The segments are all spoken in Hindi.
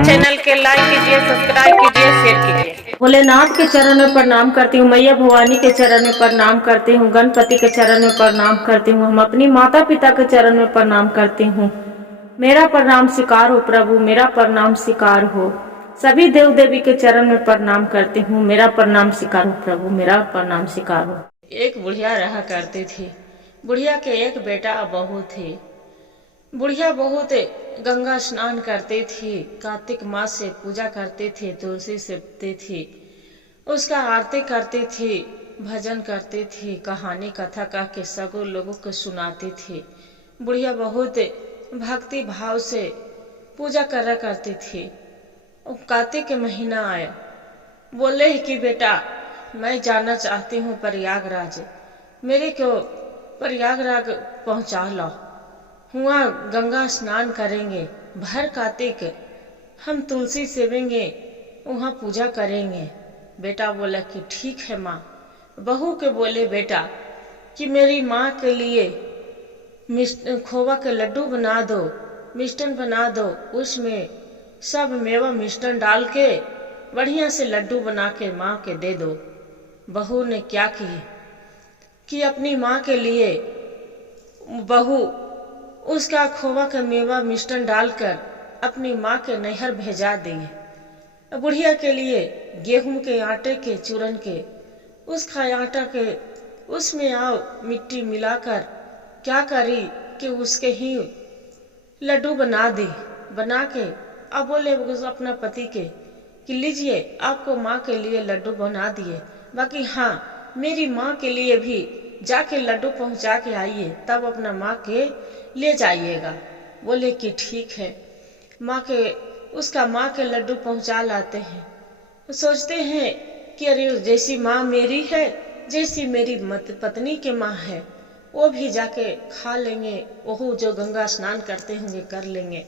चैनल के लाइक कीजिए, सब्सक्राइब कीजिए, शेयर कीजिए। भोलेनाथ के चरण में प्रणाम करती हूँ, मैया भवानी के चरण में प्रणाम करती हूँ, गणपति के चरण में प्रणाम करती हूँ, हम अपनी माता पिता के चरण में प्रणाम करती हूँ। मेरा प्रणाम स्वीकार हो प्रभु, मेरा प्रणाम स्वीकार हो। सभी देव देवी के चरण में प्रणाम करती हूँ, मेरा प्रणाम स्वीकार हो प्रभु, मेरा प्रणाम स्वीकार हो। एक बुढ़िया रहा करती थी। बुढ़िया के एक बेटा बहू थी। बुढ़िया बहुत गंगा स्नान करती थी, कार्तिक मास से पूजा करती थी, तुलसी सेवती थी, उसका आरती करती थी, भजन करती थी, कहानी कथा कह के सगों लोगों को सुनाती थी। बुढ़िया बहुत भक्ति भाव से पूजा करा करती थी। कार्तिक के महीना आया, बोले कि बेटा मैं जाना चाहती हूँ प्रयागराज, मेरे को प्रयागराज पहुँचा लो, हुआ गंगा स्नान करेंगे, भर कार्तिक हम तुलसी सेवेंगे, वहाँ पूजा करेंगे। बेटा बोला कि ठीक है माँ। बहू के बोले बेटा कि मेरी माँ के लिए खोवा के लड्डू बना दो, मिष्टन बना दो, उसमें सब मेवा मिष्टन डाल के बढ़िया से लड्डू बना के माँ के दे दो। बहू ने क्या की कि अपनी माँ के लिए बहू उसका खोवा का मेवा मिष्टन डालकर अपनी माँ के नैहर भेजा दी। बुढ़िया के लिए गेहूं के आटे के चूरन के उसका आटा के उसमें आओ मिट्टी मिलाकर क्या करी कि उसके ही लड्डू बना दी। बना के अब बोले अपना पति के कि लीजिए आपको माँ के लिए लड्डू बना दिए, बाकी हाँ मेरी माँ के लिए भी जाके लड्डू पहुंचा के आइए, तब अपना माँ के ले जाइएगा। बोले कि ठीक है। माँ के उसका माँ के लड्डू पहुंचा लाते हैं। सोचते हैं कि अरे जैसी माँ मेरी है, जैसी मेरी पत्नी के माँ है, वो भी जाके खा लेंगे, वो जो गंगा स्नान करते होंगे कर लेंगे।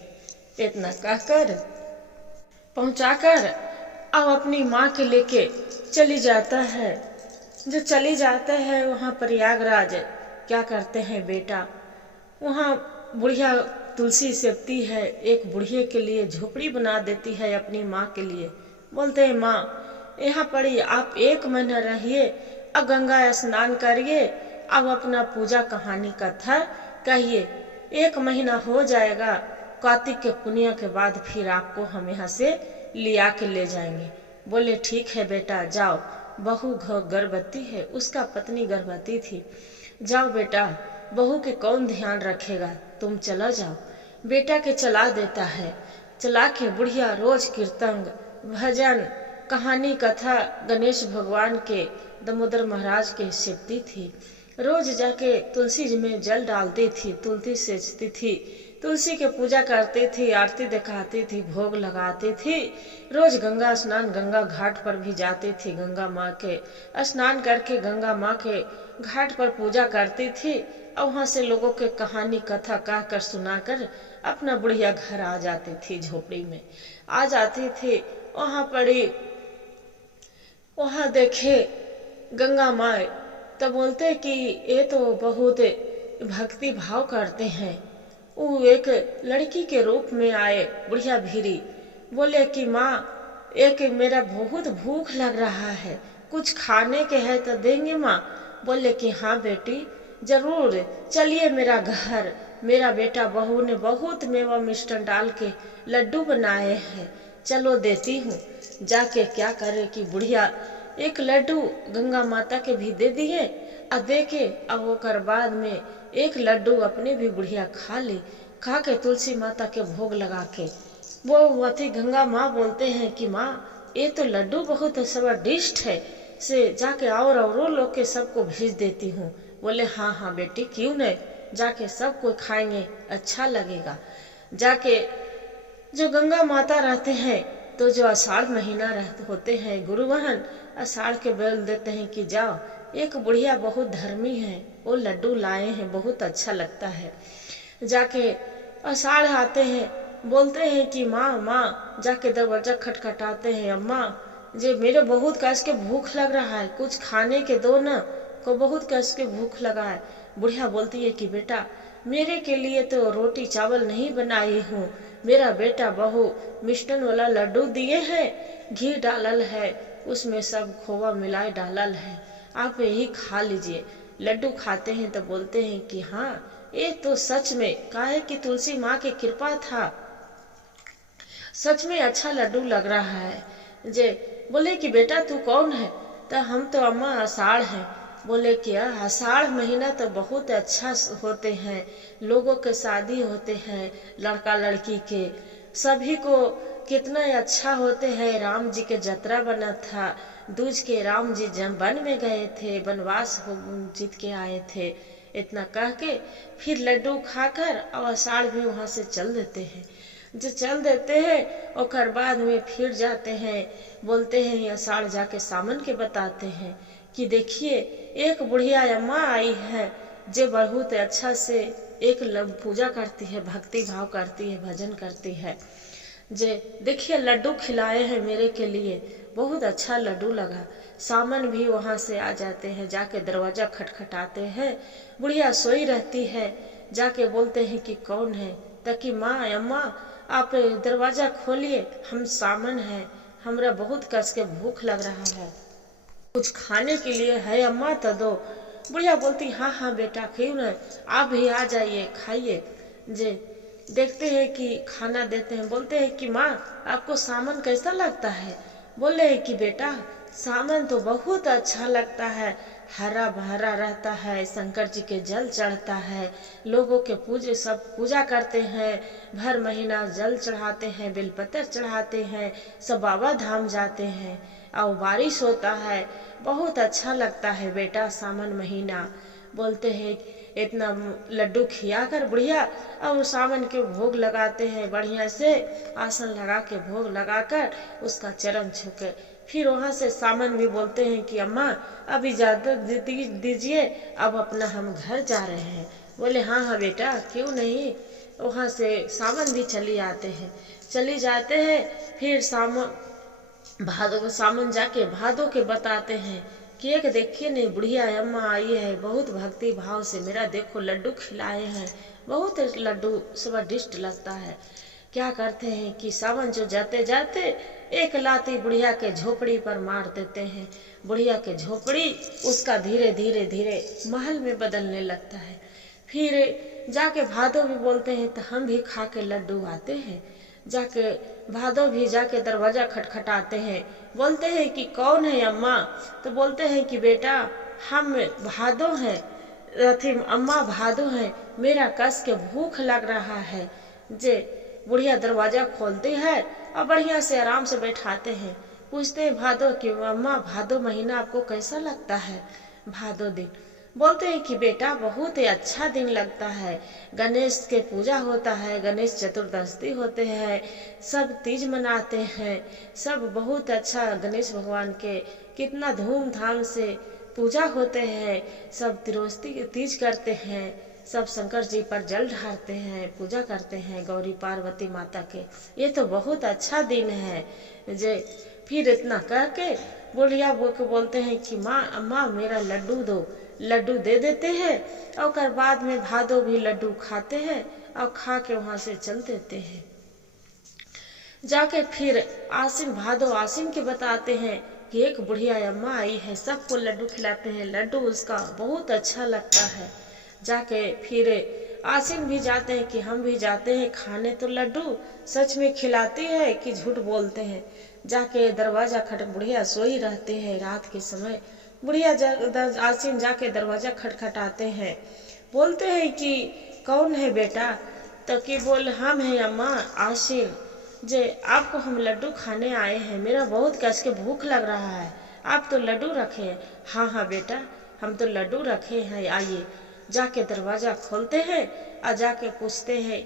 इतना कहकर पहुंचाकर अब अपनी माँ के लेके चली जाता है। जो चली जाता है वहाँ प्रयागराज, क्या करते हैं बेटा, वहाँ बुढ़िया तुलसी सेवती है, एक बुढ़िया के लिए झोपड़ी बना देती है अपनी माँ के लिए। बोलते हैं माँ यहाँ पड़ी आप 1 महीना रहिए, अब गंगा स्नान करिए, अब अपना पूजा कहानी कथा कहिए, 1 महीना हो जाएगा, कार्तिक के पुण्य के बाद फिर आपको हम यहाँ से लिया के ले जाएंगे। बोले ठीक है बेटा जाओ। बहू गर्भवती है, उसका पत्नी गर्भवती थी। जाओ बेटा, बहू के कौन ध्यान रखेगा, तुम चला जाओ। बेटा के चला देता है। चला के बुढ़िया रोज कीर्तन भजन कहानी कथा गणेश भगवान के दामोदर महाराज के सेवती थी। रोज जाके तुलसी में जल डालती थी, तुलसी सेचती थी, तुलसी के पूजा करती थी, आरती दिखाती थी, भोग लगाती थी। रोज गंगा स्नान गंगा घाट पर भी जाती थी, गंगा माँ के स्नान करके गंगा माँ के घाट पर पूजा करती थी, और वहाँ से लोगों के कहानी कथा कह कर सुनाकर अपना बुढ़िया घर आ जाती थी। झोपड़ी में आ जाती थी। वहाँ पड़ी, वहाँ देखे गंगा माँ, तब बोलते कि ये तो बहुत भक्ति भाव करते हैं। वो एक लड़की के रूप में आए बुढ़िया भीरी। बोले कि माँ एक मेरा बहुत भूख लग रहा है, कुछ खाने के है तो देंगे माँ। बोले कि हाँ बेटी जरूर, चलिए मेरा घर, मेरा बेटा बहू ने बहुत मेवा मिष्टन डाल के लड्डू बनाए हैं, चलो देती हूँ। जाके क्या करे कि बुढ़िया एक लड्डू गंगा माता के भी दे दिए, और दे के अब वो कर बाद में एक लड्डू अपने भी बुढ़िया खा ली। खा के तुलसी माता के भोग लगा के वो अति गंगा माँ बोलते हैं कि माँ ये तो लड्डू बहुत स्वादिष्ट है, से जाके और लोग के सबको भेज देती हूँ। बोले हाँ हाँ बेटी क्यों नहीं, जाके सबको खाएंगे, अच्छा लगेगा। जाके जो गंगा माता रहते हैं, तो जो आषाढ़ महीना रहते होते हैं गुरुवाहन, आषाढ़ के बेल देते हैं कि जाओ, एक बुढ़िया बहुत धर्मी है, वो लड्डू लाए हैं, बहुत अच्छा लगता है। जाके आषाढ़ आते हैं, बोलते हैं कि माँ माँ, जाके दरवाजा खटखटाते हैं, अम्मा जे मेरे बहुत कस के भूख लग रहा है, कुछ खाने के दो ना, को बहुत कस के भूख लगा है। बुढ़िया बोलती है कि बेटा मेरे के लिए तो रोटी चावल नहीं बनाई हूँ। मेरा बेटा बहू मिष्टन वाला लड्डू दिए हैं, घी डालल है, उसमें सब खोवा मिलाए डालल है, आप यही खा लीजिए। लड्डू खाते हैं तो बोलते हैं कि हाँ, ये तो सच में काहे कि तुलसी माँ की कृपा था, सच में अच्छा लड्डू लग रहा है। जे बोले कि बेटा तू कौन है? तो हम तो अम्मा आषाढ़ हैं। बोले क्या आषाढ़ महीना तो बहुत अच्छा होते हैं, लोगों के शादी होते हैं, लड़का लड़की के, सभी को कितना अच्छा होते हैं। राम जी के जतरा बना था, दूज के राम जी वन में गए थे, वनवास हो जीत के आए थे। इतना कह के फिर लड्डू खाकर और आषाढ़ भी वहाँ से चल देते हैं। जो चल देते हैं और बाद में फिर जाते हैं, बोलते हैं आषाढ़ जाके सावन के बताते हैं कि देखिए एक बुढ़िया अम्मा आई है जो बहुत अच्छा से एक पूजा करती है, भक्ति भाव करती है, भजन करती है। जे देखिए लड्डू खिलाए हैं मेरे के लिए, बहुत अच्छा लड्डू लगा। सामन भी वहाँ से आ जाते हैं, जाके दरवाजा खटखटाते हैं, बुढ़िया सोई रहती है, जाके बोलते हैं कि कौन है? ताकि माँ अम्मा आप दरवाजा खोलिए, हम सामन हैं, हमरा बहुत कस के भूख लग रहा है, कुछ खाने के लिए है अम्मा तो दो। बुढ़िया बोलती हाँ हाँ बेटा क्यों न, आप भी आ जाइए खाइए। जे देखते हैं कि खाना देते हैं, बोलते हैं कि माँ आपको सामन कैसा लगता है? बोले हैं कि बेटा सामन तो बहुत अच्छा लगता है, हरा भरा रहता है, शंकर जी के जल चढ़ता है, लोगों के पूजे सब पूजा करते हैं, भर महीना जल चढ़ाते हैं, बेलपत्र चढ़ाते हैं, सब बाबा धाम जाते हैं और बारिश होता है, बहुत अच्छा लगता है बेटा सावन महीना। बोलते हैं इतना लड्डू खिया कर बुढ़िया और सावन के भोग लगाते हैं, बढ़िया से आसन लगा के भोग लगाकर उसका चरण छूके फिर वहाँ से सामन भी बोलते हैं कि अम्मा अब इजाजत दीजिए, अब अपना हम घर जा रहे हैं। बोले हाँ हाँ बेटा क्यों नहीं। वहाँ से सामन भी चली जाते हैं। फिर सामन जाके भादो के बताते हैं कि एक देखिए नहीं बुढ़िया अम्मा आई है, बहुत भक्ति भाव से मेरा देखो लड्डू खिलाए हैं, बहुत लड्डू स्वादिष्ट लगता है। क्या करते हैं कि सावन जो जाते जाते एक लाती बुढ़िया के झोपड़ी पर मार देते हैं। बुढ़िया के झोपड़ी उसका धीरे धीरे धीरे महल में बदलने लगता है। फिर जाके भादो भी बोलते हैं तो हम भी खा के लड्डू आते हैं। जाके भादो भी जाके दरवाजा खटखटाते हैं, बोलते हैं कि कौन है अम्मा? तो बोलते हैं कि बेटा हम भादो हैं, अम्मा भादो हैं, मेरा कस के भूख लग रहा है। जे बुढ़िया दरवाजा खोलती है और बढ़िया से आराम से बैठाते हैं, पूछते हैं भादो कि अम्मा भादो महीना आपको कैसा लगता है? भादो दिन बोलते हैं कि बेटा बहुत ही अच्छा दिन लगता है, गणेश के पूजा होता है, गणेश चतुर्दशी होते हैं, सब तीज मनाते हैं, सब बहुत अच्छा गणेश भगवान के कितना धूमधाम से पूजा होते हैं, सब तीज करते हैं, सब शंकर जी पर जल ढारते हैं, पूजा करते हैं गौरी पार्वती माता के। ये तो बहुत अच्छा दिन है। जे फिर इतना कह के बुढ़िया बोलते हैं कि माँ अम्मा मेरा लड्डू दो, लड्डू दे देते हैं और बाद में भादो भी लड्डू खाते हैं और खा के वहाँ से चल देते हैं। जाके फिर भादो आसिन के बताते हैं कि एक बुढ़िया अम्मा आई है, सबको लड्डू खिलाते हैं, लड्डू उसका बहुत अच्छा लगता है। जाके फिर आसिन भी जाते हैं कि हम भी जाते हैं खाने, तो लड्डू सच में खिलाती है कि झूठ बोलते हैं। जाके दरवाजा बुढ़िया सोई रहते हैं रात के समय, बुढ़िया आसिन जाके दरवाजा खटखटाते हैं, बोलते हैं कि कौन है बेटा? तो कि बोल हम हैं अम्मा आसिन, जे आपको हम लड्डू खाने आए हैं, मेरा बहुत कस के भूख लग रहा है, आप तो लड्डू रखे हैं। हाँ हाँ बेटा हम तो लड्डू रखे हैं, आइए। जाके दरवाजा खोलते हैं और जाके पूछते हैं,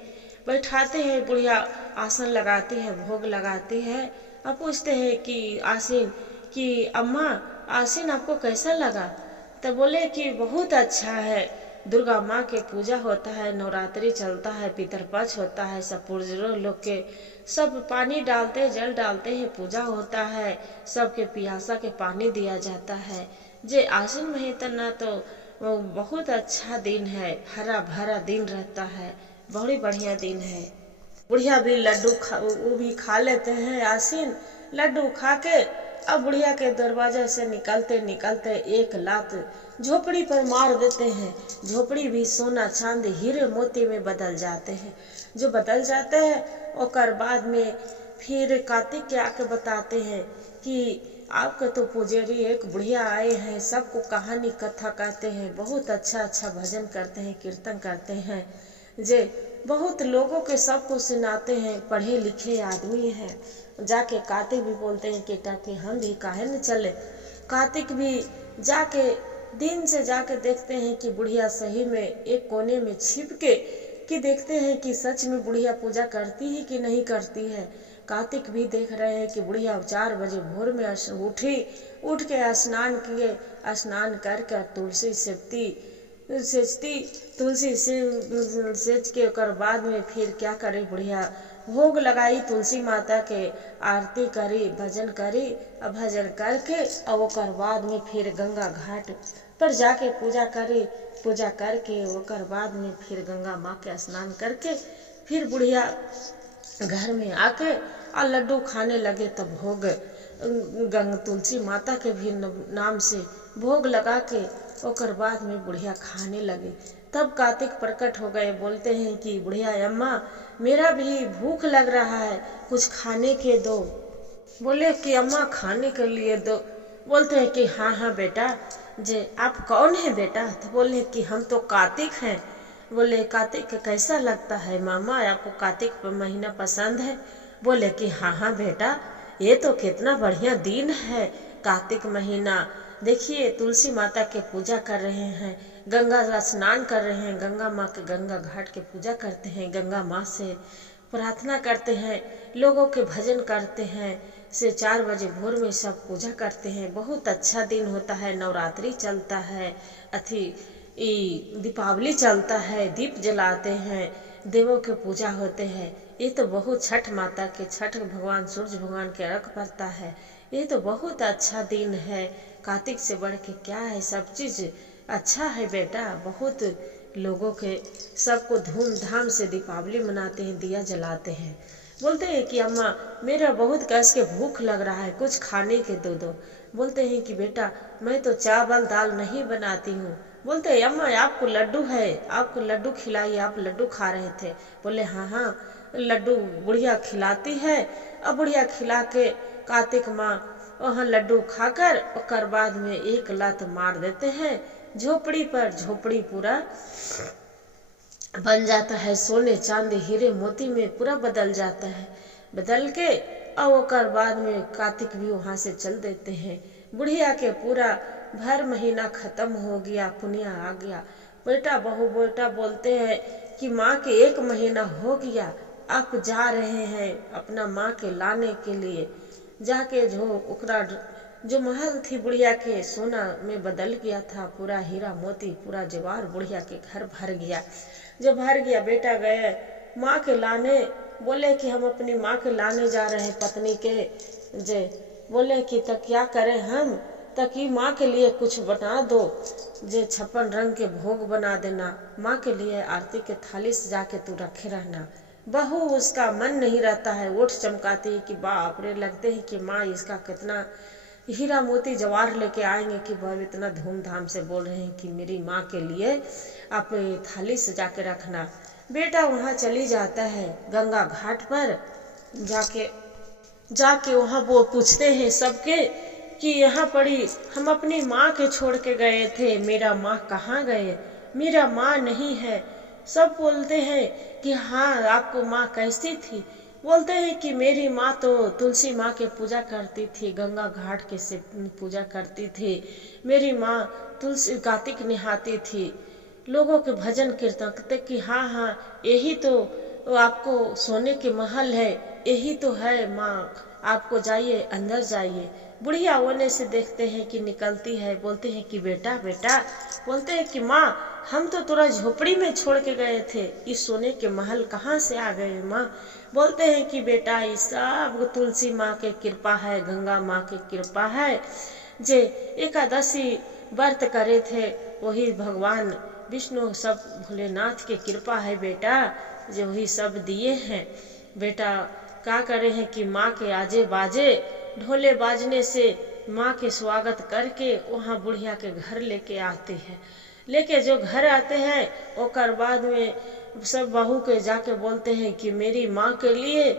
बैठाते हैं, बुढ़िया आसन लगाती है, भोग लगाती है और पूछते हैं कि आसिन कि अम्मा आसिन आपको कैसा लगा? तो बोले कि बहुत अच्छा है, दुर्गा माँ के पूजा होता है, नवरात्रि चलता है, पितरपक्ष होता है, सब पुरजरों लोग के सब पानी डालते जल डालते हैं, पूजा होता है, सबके पियासा के पानी दिया जाता है। जे आसिन महीना तो वो बहुत अच्छा दिन है, हरा भरा दिन रहता है, बड़ी बढ़िया दिन है। बुढ़िया भी लड्डू वो भी खा लेते हैं। आसीन लड्डू खा के अब बुढ़िया के दरवाजे से निकलते निकलते एक लात झोपड़ी पर मार देते हैं। झोपड़ी भी सोना चांदी हीरे मोती में बदल जाते हैं। जो बदल जाते हैं और बाद में फिर कार्तिक के आके बताते हैं कि आपके तो पुजारी एक बुढ़िया आए हैं, सबको कहानी कथा कहते हैं, बहुत अच्छा अच्छा भजन करते हैं, कीर्तन करते हैं, जे बहुत लोगों के सबको सुनाते हैं, पढ़े लिखे आदमी हैं। जाके कार्तिक भी बोलते हैं कि हम भी काहे न चले। कार्तिक भी जाके दिन से जाके देखते हैं कि बुढ़िया सही में एक कोने में छिप के कि देखते हैं कि सच में बुढ़िया पूजा करती है कि नहीं करती है। कार्तिक भी देख रहे हैं कि बुढ़िया 4 बजे भोर में उठ के स्नान किए, स्नान कर तुलसी सेचती तुलसी से सेच के ओकर बाद में फिर क्या करे बुढ़िया भोग लगाई, तुलसी माता के आरती करी, भजन करी और भजन करके और ओकर बाद में फिर गंगा घाट पर जाके पूजा करी। पूजा करके ओकर बाद में फिर गंगा माँ के स्नान करके फिर बुढ़िया घर में आके और लड्डू खाने लगे। तब भोग तुलसी माता के भी नाम से भोग लगा के ओकर बाद में बुढ़िया खाने लगे। तब कार्तिक प्रकट हो गए, बोलते हैं कि बुढ़िया अम्मा मेरा भी भूख लग रहा है, कुछ खाने के दो। बोले कि अम्मा खाने के लिए दो। बोलते हैं कि हाँ हाँ बेटा, जे आप कौन है बेटा? तो बोले कि हम तो कार्तिक हैं। बोले कार्तिक कैसा लगता है मामा, आपको कार्तिक महीना पसंद है? बोले कि हाँ हाँ बेटा, ये तो कितना बढ़िया दिन है कार्तिक महीना। देखिए तुलसी माता के पूजा कर रहे हैं, गंगा स्नान कर रहे हैं, गंगा माँ के गंगा घाट के पूजा करते हैं, गंगा माँ से प्रार्थना करते हैं, लोगों के भजन करते हैं, से 4 बजे भोर में सब पूजा करते हैं। बहुत अच्छा दिन होता है। नवरात्रि चलता है, दीपावली चलता है, दीप जलाते हैं, देवों के पूजा होते हैं। ये तो बहुत छठ माता के, छठ भगवान सूर्य भगवान के रख पड़ता है। ये तो बहुत अच्छा दिन है। कार्तिक से बढ़ के क्या है, सब चीज अच्छा है बेटा। बहुत लोगों के सबको धूमधाम से दीपावली मनाते हैं, दिया जलाते हैं। बोलते हैं कि अम्मा मेरा बहुत कस के भूख लग रहा है, कुछ खाने के दो। बोलते हैं कि बेटा मैं तो चावल दाल नहीं बनाती हूँ। बोलते हैं अम्मा आपको लड्डू है, आपको लड्डू खिलाइए, आप लड्डू खा रहे थे। बोले हाँ हाँ लड्डू बुढ़िया खिलाती है। अब बुढ़िया खिला के कार्तिक माँ वहाँ लड्डू खाकर और बाद में एक लात मार देते हैं झोपड़ी पर। झोपड़ी पूरा बन जाता है, सोने चांदी हीरे मोती में पूरा बदल जाता है। बदल के और बाद में कार्तिक भी वहाँ से चल देते हैं। बुढ़िया के पूरा भर महीना खत्म हो गया, पुनिया आ गया। बेटा बहू बेटा बोलते हैं कि माँ के 1 महीना हो गया, आप जा रहे हैं अपना माँ के लाने के लिए। जाके जो महल थी बुढ़िया के सोना में बदल गया था, पूरा हीरा मोती पूरा जवार बुढ़िया के घर भर गया। जब भर गया बेटा गए माँ के लाने। बोले कि हम अपनी माँ के लाने जा रहे हैं पत्नी के। जे बोले कि तो क्या करें हम, ताकि माँ के लिए कुछ बना दो, जे 56 रंग के भोग बना देना, माँ के लिए आरती के थाली से जाके तू रखे रहना। बहू उसका मन नहीं रहता है, ओठ चमकाती है कि बाप रे, लगते हैं कि माँ इसका कितना हीरा मोती जवाहर लेके आएंगे कि वह इतना धूमधाम से बोल रहे हैं कि मेरी माँ के लिए आप थाली सजा के रखना। बेटा वहाँ चली जाता है गंगा घाट पर। जाके वहाँ वो पूछते हैं सबके कि यहाँ पड़ी हम अपनी माँ के छोड़ के गए थे, मेरा माँ कहाँ गए? मेरा माँ नहीं है। सब बोलते हैं कि हाँ आपको माँ कैसी थी? बोलते हैं कि मेरी माँ तो तुलसी माँ के पूजा करती थी, गंगा घाट के से पूजा करती थी। मेरी माँ तुलसी कार्तिक नहाती थी, लोगों के भजन कीर्तन करते कि हाँ हाँ यही तो आपको सोने के महल है, यही तो है माँ, आपको जाइए अंदर जाइए। बुढ़िया होने से देखते हैं कि निकलती है। बोलते हैं कि बेटा बेटा, बोलते हैं कि माँ हम तो तुरा झोपड़ी में छोड़ के गए थे, इस सोने के महल कहाँ से आ गए माँ? बोलते हैं कि बेटा ये सब तुलसी माँ के कृपा है, गंगा माँ की कृपा है। जे एकादशी व्रत करे थे, वही भगवान विष्णु सब भोलेनाथ की कृपा है बेटा, जो वही सब दिए हैं। बेटा क्या करे हैं कि माँ के आजे बाजे ढोले बाजने से माँ के स्वागत करके वहाँ बुढ़िया के घर लेके आते हैं। लेके जो घर आते हैं ओकर बाद में सब बहू के जाके बोलते हैं कि मेरी माँ के लिए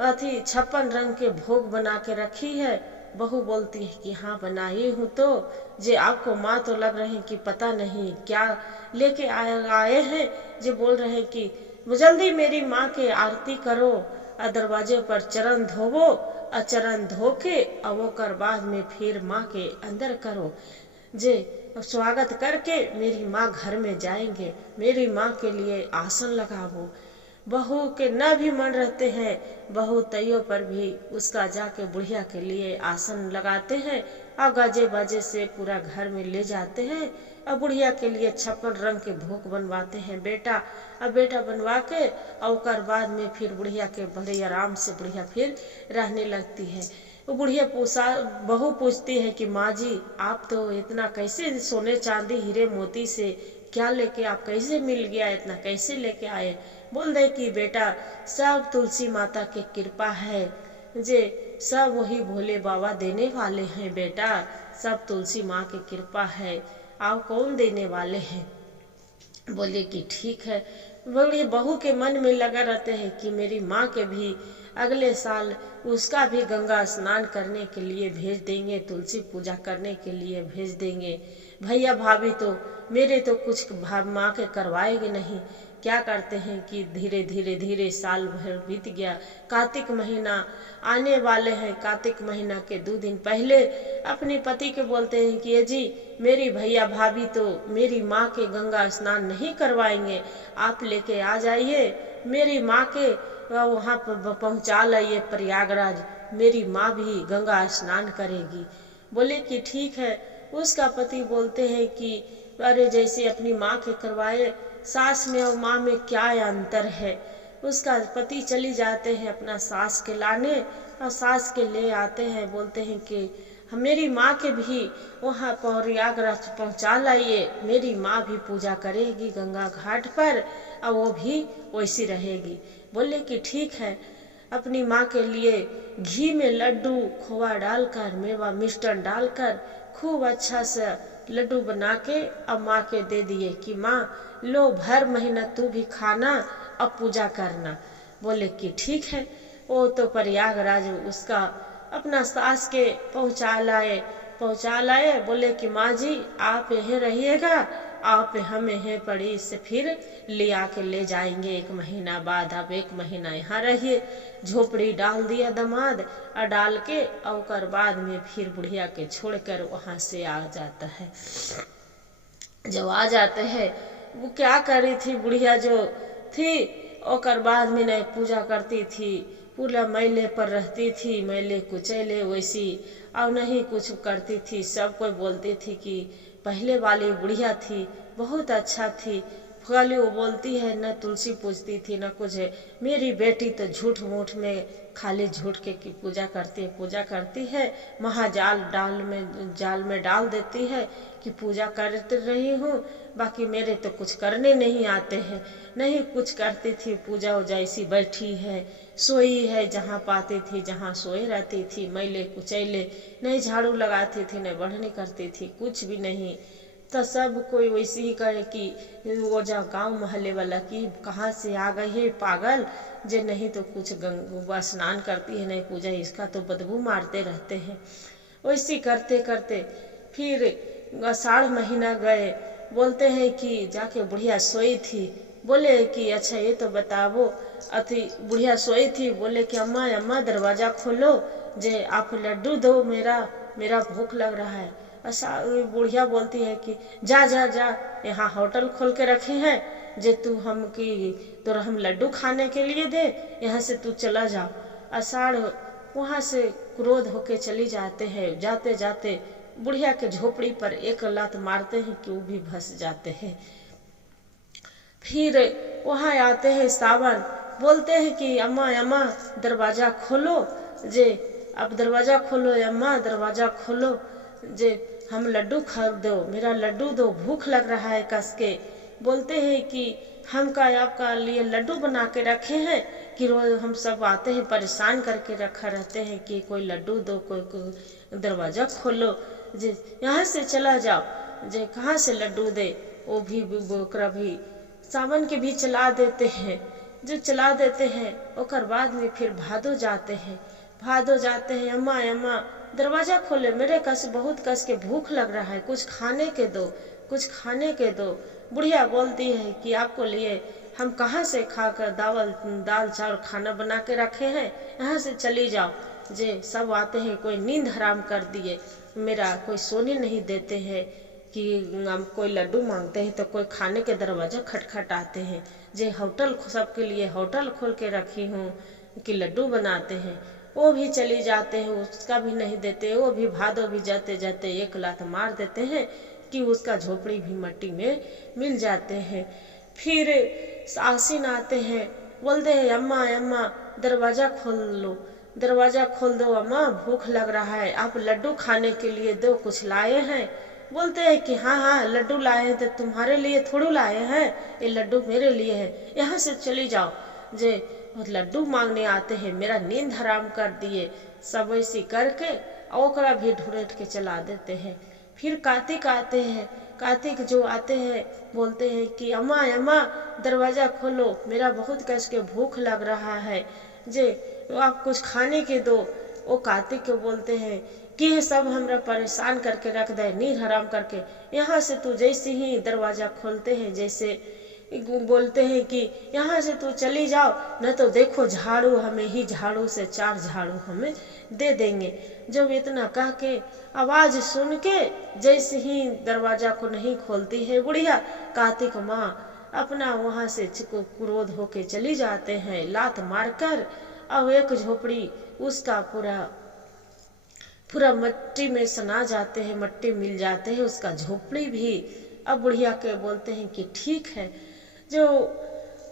56 रंग के भोग बना के रखी है। बहू बोलती है कि हाँ बनाई हूँ, तो जे आपको माँ तो लग रहे हैं कि पता नहीं क्या लेके आए हैं। जो बोल रहे हैं कि जल्दी मेरी माँ के आरती करो और दरवाजे पर चरण धोवो और चरण धो के और वो कर बाद में फिर माँ के अंदर करो। जे स्वागत करके मेरी माँ घर में जाएंगे, मेरी माँ के लिए आसन लगावो। बहू के न भी मन रहते हैं, बहू तैयो पर भी उसका जाके बुढ़िया के लिए आसन लगाते हैं और गाजे बाजे से पूरा घर में ले जाते हैं और बुढ़िया के लिए 56 रंग के भोग बनवाते हैं बेटा। अब बेटा बनवा के और बाद में फिर बुढ़िया के बड़े आराम से बुढ़िया फिर रहने लगती है। वो बुढ़िया बहू पूछती है कि माँ जी आप तो इतना कैसे सोने चांदी हीरे मोती से क्या लेके आप कैसे मिल गया, इतना कैसे लेके आए। बोल दे कि बेटा सब तुलसी माता की कृपा है, जे सब वही भोले बाबा देने वाले हैं बेटा, सब तुलसी माँ की कृपा है, आप कौन देने वाले हैं। बोले कि ठीक है। बोले बहू के मन में लगा रहते हैं कि मेरी माँ के भी अगले साल उसका भी गंगा स्नान करने के लिए भेज देंगे, तुलसी पूजा करने के लिए भेज देंगे। भैया भाभी तो मेरे तो कुछ माँ के करवाएंगे नहीं। क्या करते हैं कि धीरे धीरे धीरे साल भर बीत गया। कार्तिक महीना आने वाले हैं। कार्तिक महीना के 2 दिन पहले अपने पति के बोलते हैं कि ये जी मेरी भैया भाभी तो मेरी माँ के गंगा स्नान नहीं करवाएंगे, आप लेके आ जाइए, मेरी माँ के वहाँ पर पहुँचा लाइए प्रयागराज, मेरी माँ भी गंगा स्नान करेगी। बोले कि ठीक है। उसका पति बोलते हैं कि अरे जैसे अपनी माँ के करवाए, सास में और माँ में क्या अंतर है। उसका पति चली जाते हैं अपना सास के लाने और सास के ले आते हैं। बोलते हैं कि मेरी माँ के भी वहाँ प्रयागराज पहुँचा लाइए, मेरी माँ भी पूजा करेगी गंगा घाट पर और वो भी वैसी रहेगी। बोले कि ठीक है। अपनी माँ के लिए घी में लड्डू खोआ डालकर मेवा मिष्टान डालकर खूब अच्छा से लड्डू बना के अब माँ के दे दिए कि माँ लो भर महीना तू भी खाना और पूजा करना। बोले कि ठीक है। वो तो प्रयागराज उसका अपना सास के पहुँचा लाए। बोले कि माँ जी आप यहीं रहिएगा, आप हम यहीं पड़ी से फिर ले जाएंगे 1 महीना बाद, आप 1 महीना यहाँ रहिए। झोपड़ी डाल दिया दामाद और डाल के और बाद में फिर बुढ़िया के छोड़कर वहाँ से आ जाता है। जब आ जाते हैं वो क्या करी थी बुढ़िया जो थी, और बाद में नहीं पूजा करती थी, पूरा मैले पर रहती थी, मैले कुचैले वैसी और नहीं कुछ करती थी। सब कोई बोलती थी कि पहले वाली बुढ़िया थी, बहुत अच्छा थी। खाली वो बोलती है न तुलसी पूजती थी न कुछ है। मेरी बेटी तो झूठ मूठ में खाली झूठ के की पूजा करती है, महाजाल जाल में डाल देती है कि पूजा करती रही हूँ, बाकी मेरे तो कुछ करने नहीं आते हैं। नहीं कुछ करती थी, पूजा वूजा ऐसी बैठी है, सोई है, जहाँ पाती थी जहाँ सोई रहती थी, मैले कुचैले, नहीं झाड़ू लगाती थी, नहीं बढ़नी करती थी, कुछ भी नहीं। तो सब कोई वैसे ही कहे कि वो जा गांव मोहल्ले वाला कि कहाँ से आ गई है पागल, जे नहीं तो कुछ गंगा स्नान करती है, नहीं पूजा, इसका तो बदबू मारते रहते हैं। वैसे करते करते फिर आषाढ़ महीना गए। बोलते हैं कि जाके बुढ़िया सोई थी। बोले कि अच्छा ये तो बताओ, अति बुढ़िया सोई थी। बोले कि अम्मा दरवाजा खोलो, जे आप लड्डू दो, मेरा भूख लग रहा है। ऐसा बुढ़िया बोलती है कि जा यहाँ होटल खोल के रखे हैं, जे तू हम लड्डू खाने के लिए दे, यहाँ से तू चला जा। आषाढ़ वहाँ से क्रोध होके चली जाते हैं। जाते जाते बुढ़िया के झोपड़ी पर एक लात मारते हैं कि वो भी फंस जाते हैं। फिर वहाँ आते हैं सावन। बोलते हैं कि अम्मा दरवाजा खोलो, जे अब दरवाजा खोलो, अम्मा दरवाजा खोलो, जे हम लड्डू खा दो, मेरा लड्डू दो, भूख लग रहा है कस के। बोलते हैं कि हम का आपका लिए लड्डू बना के रखे हैं कि रोज हम सब आते हैं परेशान करके रखा रहते हैं कि कोई लड्डू दो, कोई दरवाजा खोलो, जे यहाँ से चला जाओ, जे कहाँ से लड्डू दे। वो भी बोकरा भी सावन के भी चला देते हैं, जो चला देते हैं और बाद में फिर भादो जाते हैं। भादो जाते हैं, अम्मा अम्मा दरवाजा खोले, मेरे कस बहुत कस के भूख लग रहा है, कुछ खाने के दो, कुछ खाने के दो। बुढ़िया बोलती है कि आपको लिए हम कहाँ से खाकर दाल चावल खाना बना के रखे हैं, यहाँ से चली जाओ। जे सब आते हैं, कोई नींद हराम कर दिए, मेरा कोई सोने नहीं देते हैं कि हम कोई लड्डू मांगते हैं तो कोई खाने के दरवाजा खटखटाते हैं। जे होटल सबके लिए होटल खोल के रखी हूँ कि लड्डू बनाते हैं, वो भी चली जाते हैं, उसका भी नहीं देते। वो भी भादो भी जाते जाते एक लात मार देते हैं कि उसका झोपड़ी भी मिट्टी में मिल जाते हैं। फिर आसीन आते हैं, बोलते हैं अम्मा अम्मा दरवाजा खोल लो, दरवाजा खोल दो अम्मा, भूख लग रहा है, आप लड्डू खाने के लिए दो, कुछ लाए हैं। बोलते हैं कि हाँ हाँ लड्डू लाए हैं, तो तुम्हारे लिए थोड़ू लाए हैं, ये लड्डू मेरे लिए है, यहाँ से चली जाओ। जे लड्डू मांगने आते हैं, मेरा नींद हराम कर दिए। सब ऐसी करके ओकरा भी ढूंढ के चला देते हैं। फिर कार्तिक आते हैं, कार्तिक जो आते हैं बोलते हैं कि अम्मा अम्मा दरवाजा खोलो, मेरा बहुत कष्ट के भूख लग रहा है, जे आप कुछ खाने के दो। वो कार्तिक के बोलते हैं कि ये सब हमरा परेशान करके रख दे, नींद हराम करके। यहाँ से तू जैसे ही दरवाजा खोलते हैं, जैसे बोलते हैं कि यहाँ से तू चली जाओ, न तो देखो झाड़ू, हमें ही झाड़ू से 4 झाड़ू हमें दे देंगे। जब इतना कह के आवाज सुन के जैसे ही दरवाजा को नहीं खोलती है बुढ़िया, कार्तिक माँ अपना वहां से क्रोध होके चली जाते हैं, लात मारकर। अब एक झोपड़ी उसका पूरा मिट्टी में सना जाते हैं, मिट्टी मिल जाते हैं, उसका झोपड़ी भी। अब बुढ़िया के बोलते हैं कि ठीक है, जो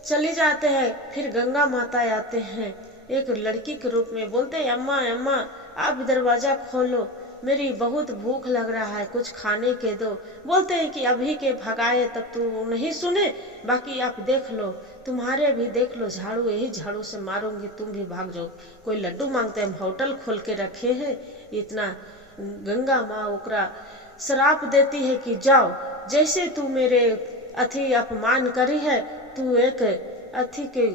चले जाते हैं। फिर गंगा माता आते हैं एक लड़की के रूप में, बोलते हैं अम्मा अम्मा आप दरवाजा खोलो, मेरी बहुत भूख लग रहा है, कुछ खाने के दो। बोलते हैं कि अभी के भगाए तब तू नहीं सुने, बाकी आप देख लो, तुम्हारे भी देख लो झाड़ू, यही झाड़ू से मारूंगी, तुम भी भाग जाओ। कोई लड्डू मांगते हैं, होटल खोल के रखे हैं। इतना गंगा माँ ओकरा श्राप देती है कि जाओ, जैसे तू मेरे अथी अपमान करी है, तू एक अथी के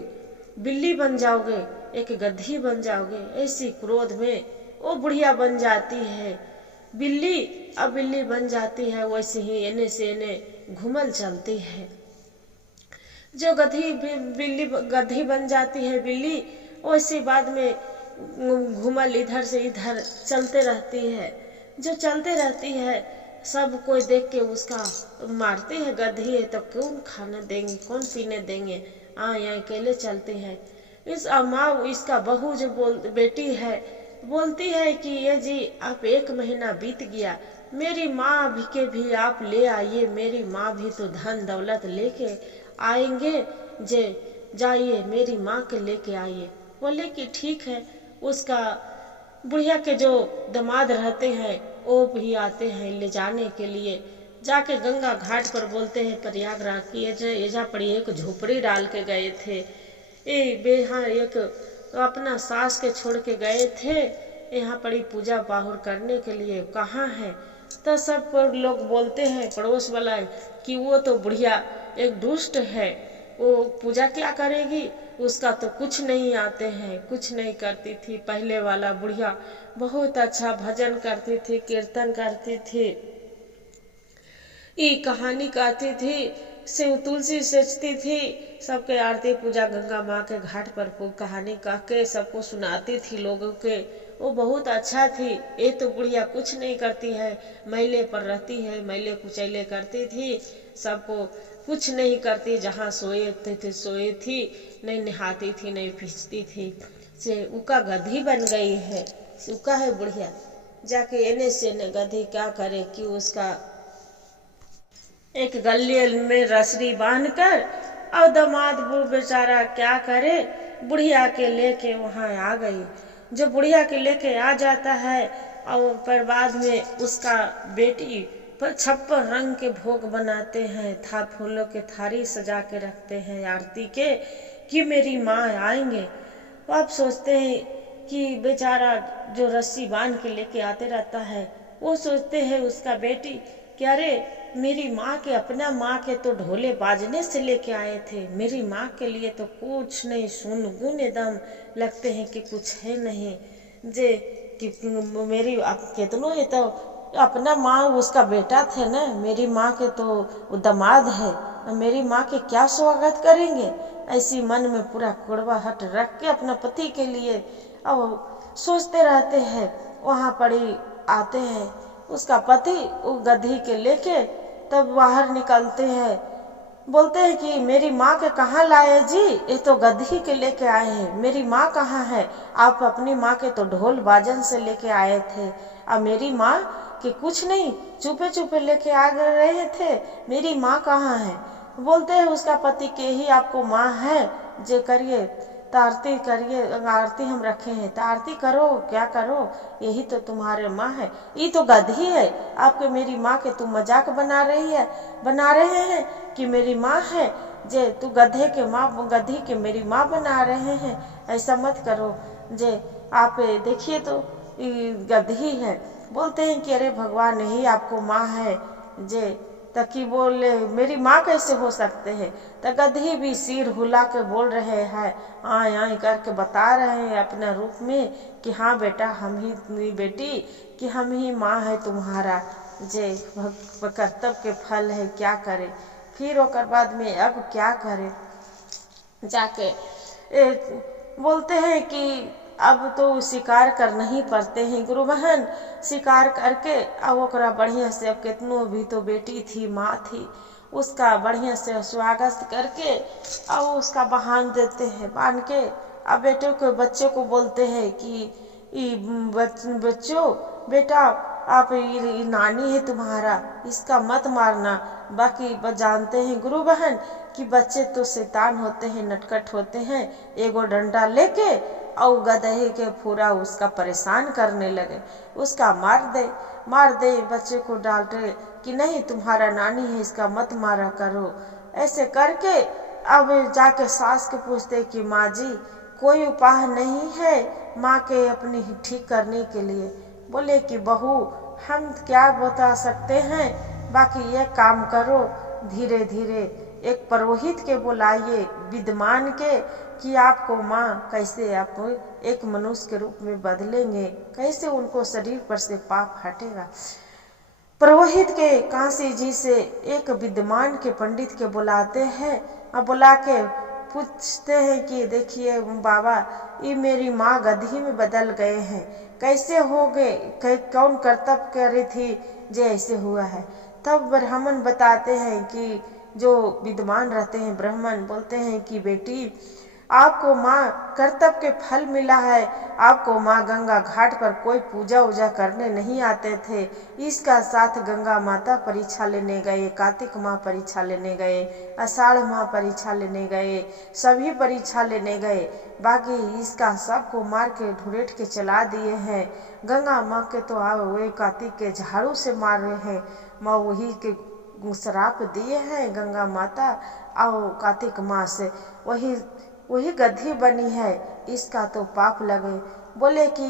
बिल्ली बन जाओगे, एक गधी बन जाओगे। ऐसी क्रोध में वो बुढ़िया बन जाती है बिल्ली। अब बिल्ली बन जाती है, वैसे ही एने से एने घूमल चलती है। जो गधी बन जाती है बिल्ली, वैसे बाद में घूमल इधर से इधर चलते रहती है। जो चलते रहती है, सब कोई देख के उसका मारते हैं, गधी है तो कौन खाना देंगे, कौन पीने देंगे, यहाँ अकेले चलते हैं। इस माँ इसका बहू जो बेटी है बोलती है कि ये जी आप 1 महीना बीत गया, मेरी माँ भी के भी आप ले आइए, मेरी माँ भी तो धन दौलत लेके आएंगे, जे जाइए मेरी माँ के लेके आइए। बोले कि ठीक है। उसका बुढ़िया के जो दामाद रहते हैं वो भी आते हैं ले जाने के लिए। जाके गंगा घाट पर बोलते हैं प्रयागराज की एजा पर एक झोपड़ी डाल के गए थे, यहाँ एक अपना सास के छोड़ के गए थे, यहाँ पड़ी पूजा पाहुर करने के लिए, कहाँ है। तो सब पर लोग बोलते हैं पड़ोस वाला कि वो तो बुढ़िया एक दुष्ट है, वो पूजा क्या करेगी, उसका तो कुछ नहीं आते हैं, कुछ नहीं करती थी। पहले वाला बुढ़िया बहुत अच्छा भजन करती थी, कीर्तन करती थी, ये कहानी कहती थी, शिव तुलसी सचती थी, सबके आरती पूजा गंगा माँ के घाट पर कहानी कह के सबको सुनाती थी लोगों के। वो बहुत अच्छा थी। ये तो बुढ़िया कुछ नहीं करती है, मैले पर रहती है, मैले कुचैले करती थी, सबको कुछ नहीं करती, जहाँ सोए थे सोए थी, नहीं नहाती थी, नहीं पीछती थी, से उका गधी बन गई है। उका है बुढ़िया जाके एने से न गधी क्या करे कि उसका एक गले में रसरी बांधकर और दामाद बेचारा क्या करे, बुढ़िया के लेके वहां आ गई। जो बुढ़िया के लेके आ जाता है और पर बाद में उसका बेटी पर 56 रंग के भोग बनाते हैं, फूलों के थारी सजा के रखते हैं आरती के कि मेरी माँ आएंगे। वो आप सोचते हैं कि बेचारा जो रस्सी बांध के लेके आते रहता है, वो सोचते हैं उसका बेटी कि अरे मेरी माँ के, अपना माँ के तो ढोले बाजने से लेके आए थे, मेरी माँ के लिए तो कुछ नहीं, सुन गुन एकदम लगते हैं कि कुछ है नहीं जे कि मेरी आप कितनों है तो अपना माँ उसका बेटा थे ना, मेरी माँ के तो वो दामाद है, मेरी माँ के क्या स्वागत करेंगे। ऐसी मन में पूरा कड़वाहट रख के अपना पति के लिए अब सोचते रहते हैं। वहाँ पर ही आते हैं उसका पति वो गधी के लेके तब बाहर निकलते हैं, बोलते हैं कि मेरी माँ के कहाँ लाए जी, ये तो गधी के लेके आए हैं, मेरी माँ कहाँ है, आप अपनी माँ के तो ढोल बाजन से लेके आए थे, अब मेरी माँ के कुछ नहीं, चुपे चुपे लेके आ रहे थे, मेरी माँ कहाँ है। बोलते हैं उसका पति के ही आपको माँ है, जे करिए तो आरती करिए, आरती हम रखे हैं तो आरती करो, क्या करो, यही तो तुम्हारे माँ है, ये तो गधी है, आपके मेरी माँ के तुम मजाक बना रहे हैं कि मेरी माँ है, जे तू गधे के माँ, गधी के मेरी माँ बना रहे हैं, ऐसा मत करो, जे आप देखिए तो गधी है। बोलते हैं कि अरे भगवान यही आपको माँ है, जे तकी बोले मेरी माँ कैसे हो सकते हैं। तो गधी भी सिर हुला के बोल रहे हैं, आए आए करके बता रहे हैं अपने रूप में कि हाँ बेटा हम ही बेटी, कि हम ही माँ है तुम्हारा, जे कर्तव्य के फल है, क्या करे। फिर ओकर बाद में अब क्या करे, जाके बोलते हैं कि अब तो शिकार करना ही पड़ते हैं गुरु बहन, शिकार करके अब ओकरा बढ़िया से, अब कितनों भी तो बेटी थी, माँ थी, उसका बढ़िया से स्वागत करके अब उसका बांध देते हैं, बांध के अब बेटे को, बच्चे को बोलते हैं कि बच्चों बेटा आप ये नानी है तुम्हारा, इसका मत मारना। बाकी जानते हैं गुरु बहन कि बच्चे तो शैतान होते हैं, नटखट होते हैं, एगो डंडा लेके और गधे के पूरा उसका परेशान करने लगे, उसका मार दे बच्चे को डांटे कि नहीं तुम्हारा नानी है, इसका मत मारा करो। ऐसे करके अब जाके सास के पूछते कि माँ जी कोई उपाय नहीं है माँ के अपनी ठीक करने के लिए। बोले कि बहू हम क्या बता सकते हैं, बाकी ये काम करो, धीरे धीरे एक पुरोहित के बुलाइए, विद्वान के, कि आपको माँ कैसे आप एक मनुष्य के रूप में बदलेंगे, कैसे उनको शरीर पर से पाप हटेगा। पुरोहित के काशी जी से एक विद्वान के पंडित के बुलाते हैं और बुला के पूछते हैं कि देखिए बाबा ये मेरी माँ गधी में बदल गए हैं, कैसे हो गए, कौन कर्तव्य कर रही थी जो ऐसे हुआ है। तब ब्राह्मण बताते हैं कि जो विद्वान रहते हैं ब्राह्मण बोलते हैं कि बेटी आपको माँ कर्तव्य के फल मिला है, आपको माँ गंगा घाट पर कोई पूजा उजा करने नहीं आते थे, इसका साथ गंगा माता परीक्षा लेने गए, कार्तिक माँ परीक्षा लेने गए, आषाढ़ माँ परीक्षा लेने गए, सभी परीक्षा लेने गए, बाकी इसका सबको मार के ढूंढ के चला दिए हैं। गंगा माँ के तो वही कार्तिक के झाड़ू से मार रहे हैं, माँ वही के श्राप दिए हैं गंगा माता, और कार्तिक माँ से वही गधी बनी है, इसका तो पाप लगे। बोले कि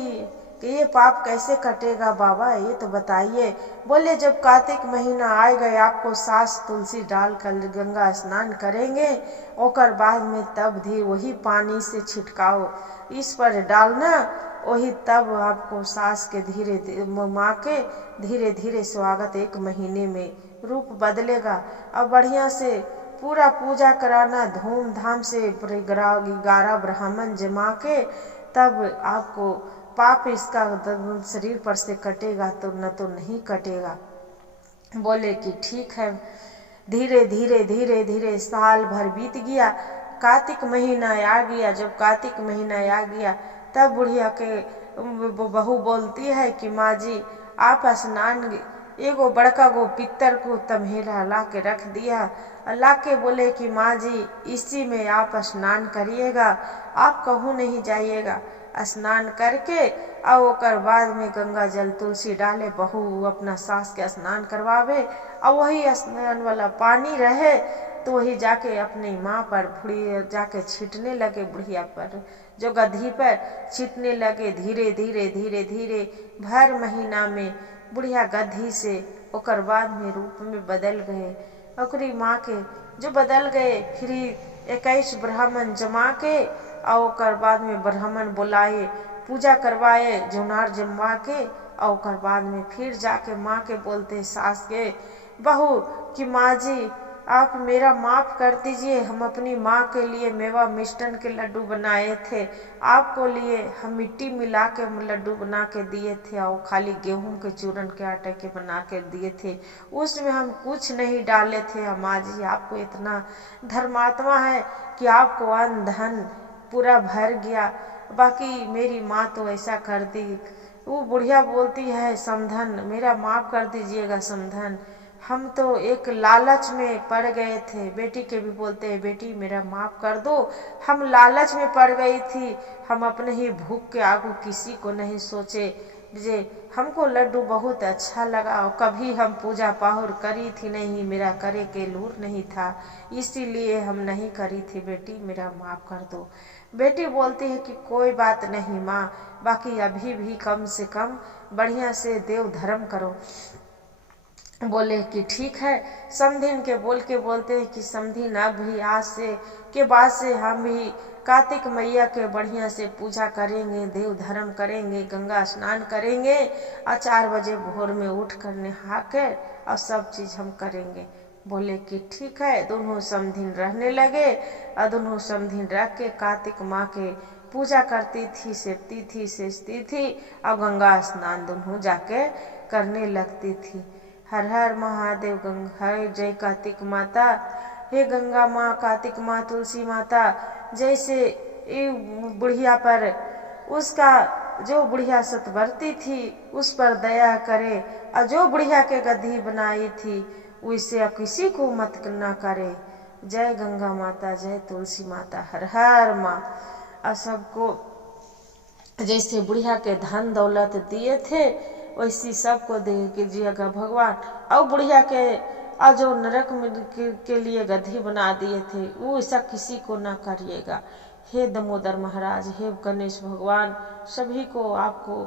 ये पाप कैसे कटेगा बाबा, ये तो बताइए। बोले जब कार्तिक महीना आएगा आपको सास तुलसी डाल कर गंगा स्नान करेंगे, ओकर बाद में तब भी वही पानी से छिटकाओ इस पर डालना, वही तब आपको सास के धीरे माँ के धीरे धीरे स्वागत एक महीने में रूप बदलेगा। अब बढ़िया से पूरा पूजा कराना धूमधाम से, 11 ब्राह्मण जमा के, तब आपको पाप इसका शरीर पर से कटेगा, तो न तो नहीं कटेगा। बोले कि ठीक है। धीरे धीरे साल भर बीत गया, कार्तिक महीना आ गया। जब कार्तिक महीना आ गया तब बुढ़िया के बहू बोलती है कि माँ जी आप स्नान एगो बड़का गो पित्तर को तम्हेला ला के रख दिया। ला के बोले कि माँ जी इसी में आप स्नान करिएगा, आप कहूँ नहीं जाइएगा। स्नान करके और ओकर बाद में गंगा जल तुलसी डाले, बहू अपना सास के स्नान करवावे और वही स्नान वाला पानी रहे तो वही जाके अपनी माँ पर बुढ़ी जाके छीटने लगे, बुढ़िया पर जो गधी पर छीटने लगे। धीरे धीरे धीरे धीरे भर महीना में बुढ़िया गधी से ओकर बाद में रूप में बदल गए। ओकरी माँ के जो बदल गए, फिर 21 ब्राह्मण जमा के और ओकर बाद में ब्राह्मण बुलाए, पूजा करवाए जोनार जमवा के और ओकर बाद में फिर जाके माँ के बोलते सास के बहू कि माँ जी आप मेरा माफ़ कर दीजिए, हम अपनी माँ के लिए मेवा मिष्टन के लड्डू बनाए थे, आपको लिए हम मिट्टी मिला के लड्डू बना के दिए थे और खाली गेहूं के चूरन के आटे के बना के दिए थे, उसमें हम कुछ नहीं डाले थे। माँ जी आपको इतना धर्मात्मा है कि आपको अन्न धन पूरा भर गया, बाकी मेरी माँ तो ऐसा कर दी। वो बुढ़िया बोलती है समधन मेरा माफ़ कर दीजिएगा समधन, हम तो एक लालच में पड़ गए थे। बेटी के भी बोलते हैं बेटी मेरा माफ़ कर दो, हम लालच में पड़ गई थी, हम अपने ही भूख के आगू किसी को नहीं सोचे। जे हमको लड्डू बहुत अच्छा लगा और कभी हम पूजा पाहुर करी थी नहीं, मेरा करे के लूर नहीं था, इसीलिए हम नहीं करी थी, बेटी मेरा माफ़ कर दो। बेटी बोलती है कि कोई बात नहीं माँ, बाकी अभी भी कम से कम बढ़िया से देव धर्म करो। बोले कि ठीक है। समधिन के बोल के बोलते हैं कि समधिन अब भी आज से के बाद से हम भी कार्तिक मैया के बढ़िया से पूजा करेंगे, देव धर्म करेंगे, गंगा स्नान करेंगे और 4 बजे भोर में उठ कर नहा कर और सब चीज़ हम करेंगे। बोले कि ठीक है। दोनों समधिन रहने लगे और दोनों समधिन रख के कार्तिक माँ के पूजा करती थी, सेपती थी, सेचती थी और गंगा स्नान दोनों जाके करने लगती थी। हर हर महादेव हर जय कार्तिक माता, हे गंगा माँ, कार्तिक माँ, तुलसी माता। जैसे बुढ़िया पर उसका जो बुढ़िया सतवर्ती थी उस पर दया करे और जो बुढ़िया के गद्दी बनाई थी वैसे अब किसी को मत ना करे। जय गंगा माता, जय तुलसी माता, हर हर माँ। और सबको जैसे बुढ़िया के धन दौलत दिए थे वैसी सबको दे कीजिएगा भगवान। और बुढ़िया के जो नरक में के लिए गधी बना दिए थे वो ऐसा किसी को ना करिएगा। हे दामोदर महाराज, हे गणेश भगवान, सभी को आपको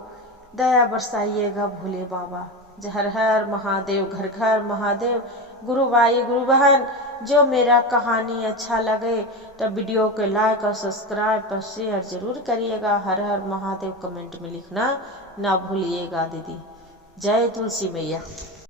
दया बरसाइएगा भोले बाबा। हर हर महादेव, घर घर महादेव। गुरु भाई गुरु बहन, जो मेरा कहानी अच्छा लगे तो वीडियो को लाइक और सब्सक्राइब और शेयर जरूर करिएगा। हर हर महादेव कमेंट में लिखना ना भूलिएगा दीदी। जय तुलसी मैया।